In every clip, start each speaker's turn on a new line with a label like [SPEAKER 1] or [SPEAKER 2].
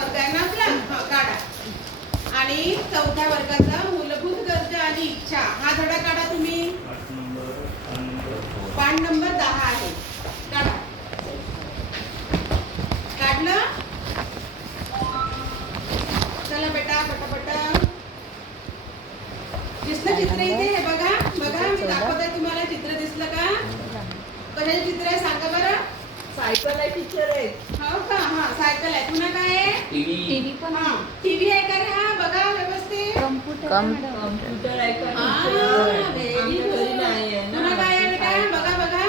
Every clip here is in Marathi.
[SPEAKER 1] आहे हा काढा. आणि चौथ्या वर्गाचा मूलभूत गरजा आणि इच्छा हा धडा काढा तुम्ही. पान नंबर दहा आहे. काढा. काढलं? चला बेटा पटापट. दिसलं चित्र इथे? हे बघा बघा मी दाखवते तुम्हाला चित्र दिसलं का? कशाचे चित्र आहे? सांगा बरं.
[SPEAKER 2] सायकल आहे टीचर आहे
[SPEAKER 1] हो का हा सायकल आहे पुन्हा काय आहे
[SPEAKER 3] टीव्ही
[SPEAKER 1] हा. टीव्ही आहे का रे? हा बघा व्यवस्थित.
[SPEAKER 2] कम्प्युटर आहे का?
[SPEAKER 1] हा, पुन्हा काय आहे बेटा? बघा बघा.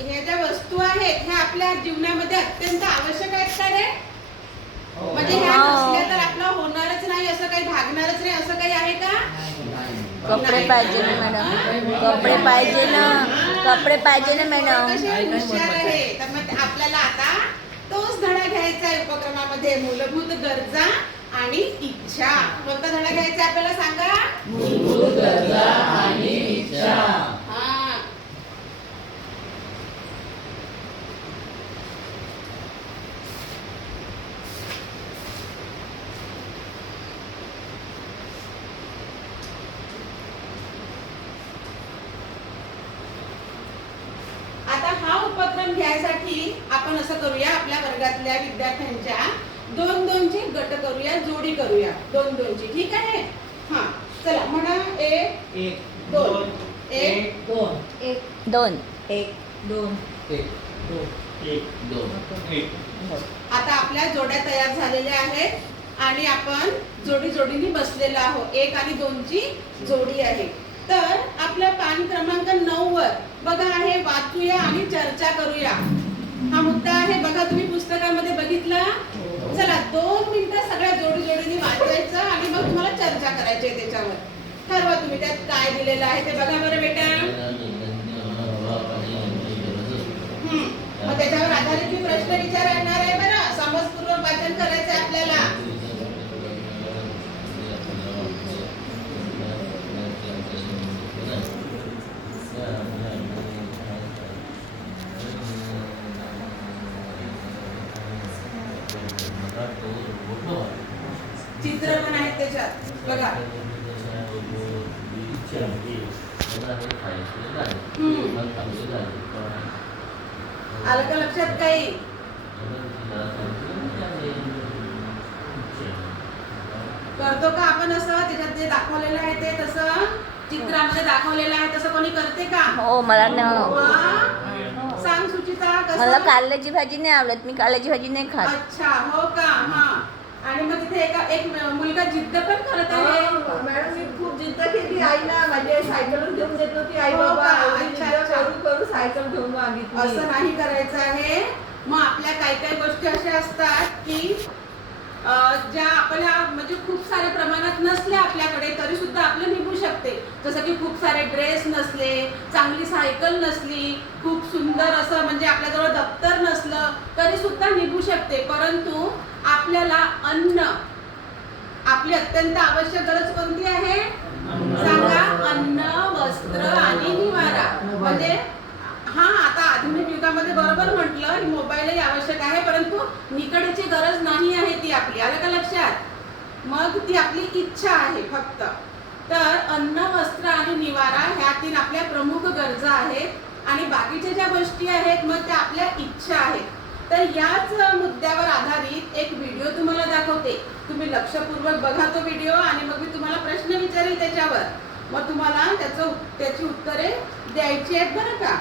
[SPEAKER 1] ह्या ज्या वस्तू आहेत ह्या आपल्या जीवनामध्ये अत्यंत आवश्यक आहेत का रे म्हणजे ह्या
[SPEAKER 3] हो.
[SPEAKER 1] नसल्या तर आपलं होणारच नाही असं काही भागणारच नाही असं काही आहे का
[SPEAKER 3] कपडे पाहिजे ना मॅडम? कपडे पाहिजे ना कपडे पाहिजे ना मॅडम?
[SPEAKER 1] आहे तर मग आपल्याला आता तोच धडा घ्यायचा आहे उपक्रमामध्ये. मूलभूत गरजा आणि इच्छा. कोणता धडा घ्यायचा आहे आपल्याला सांगा हा आता उपक्रम घ्यायसाठी आपण असं करूया आपल्या वर्गातल्या विद्यार्थ्यांच्या दोन दोनची गट करूया जोडी करूया. दोन दोनची ठीक आहे? हा चला म्हणा एक
[SPEAKER 4] एक
[SPEAKER 1] दोन एक
[SPEAKER 2] दोन.
[SPEAKER 5] एक
[SPEAKER 3] दोन.
[SPEAKER 2] एक दोन.
[SPEAKER 4] एक दोन. एक दोन. एक.
[SPEAKER 1] आता आपल्या जोड्या तयार झालेल्या आहेत आणि आपण जोडी जोडीने बसलेलो आहोत. एक आणि दोनची जोडी आहे. तर आपल्या पान क्रमांक नऊ वर बघा आहे वाचूया आणि चर्चा करूया. हा मुद्दा आहे बघा तुम्ही पुस्तकामध्ये बघितलं? चला दोन मिनिटं सगळ्या जोडी जोडीने वाचायचं आणि मग तुम्हाला चर्चा करायची आहे त्याच्यावर. ठरवा तुम्ही त्यात काय दिलेलं आहे ते बघा बरं बेटा. हम्म. मग त्याच्यावर आधारित मी प्रश्न विचारणार आहे बरं समजपूर्वक वाचन करायचं आहे आपल्याला चित्र पण आहेत त्याच्यात. बघा. आलं का लक्षात काही? करतो का आपण असं? त्याच्यात जे दाखवलेलं आहे ते तसं चित्रामध्ये दाखवलेलं आहे. तसं कोणी करते का?
[SPEAKER 3] हो मला न
[SPEAKER 1] वा. सांग सुचिता
[SPEAKER 3] मला कारल्याची भाजी नाही आवडत. मी कारल्याची भाजी नाही खात.
[SPEAKER 1] अच्छा हो का? हा. आणि मग तिथे एका एक मुलगा जिद्द पण करत आहे.
[SPEAKER 2] मॅडम मी खूप जिद्द केली आईला. माझी सायकल घेऊन देत नव्हती. आई
[SPEAKER 1] हो
[SPEAKER 2] बाबा
[SPEAKER 1] का?
[SPEAKER 2] एवढी
[SPEAKER 1] अच्छा,
[SPEAKER 2] जिद्द
[SPEAKER 1] अच्छा.
[SPEAKER 2] करून करून सायकल घेऊन मागितली.
[SPEAKER 1] असं नाही करायचं आहे. मग आपल्या काही काही गोष्टी अशा असतात की ज्या आपल्या म्हणजे खूप साऱ्या प्रमाणात नसल्या आपल्याकडे तरी सुद्धा आपलं निघू शकते. जसं की खूप सारे ड्रेस नसले चांगली सायकल नसली खूप सुंदर असं म्हणजे आपल्याजवळ दप्तर नसलं तरी सुद्धा निघू शकते. परंतु आपल्याला अन्न आपली अत्यंत आवश्यक गरज कोणती आहे? सांगा अन्न वस्त्र आणि निवारा. म्हणजे हा आता आधुनिक युगामध्ये बरोबर म्हटलं मोबाईलही आवश्यक आहे परंतु आहे आलं का लक्षात? मग ती आपली इच्छा आहे फक्त. तर अन्न वस्त्र आणि निवारा ह्या तीन आपल्या प्रमुख गरजा आहेत आणि बाकीच्या ज्या गोष्टी आहेत मग त्या आपल्या इच्छा आहेत. तर याच मुद्द्यावर आधारित एक व्हिडिओ तुम्हाला दाखवते. तुम्ही लक्षपूर्वक बघा तो व्हिडिओ आणि मग मी तुम्हाला प्रश्न विचारेल त्याच्यावर. मग तुम्हाला त्याचं त्याची उत्तरे द्यायची आहेत बरं का?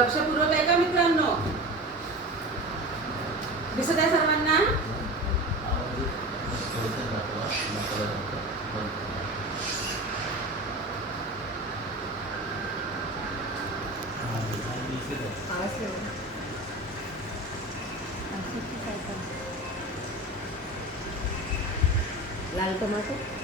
[SPEAKER 1] लक्षपूर्वक आहे का मित्रांनो. दिसत आहे सर्वांना?
[SPEAKER 2] लाल टमाटर?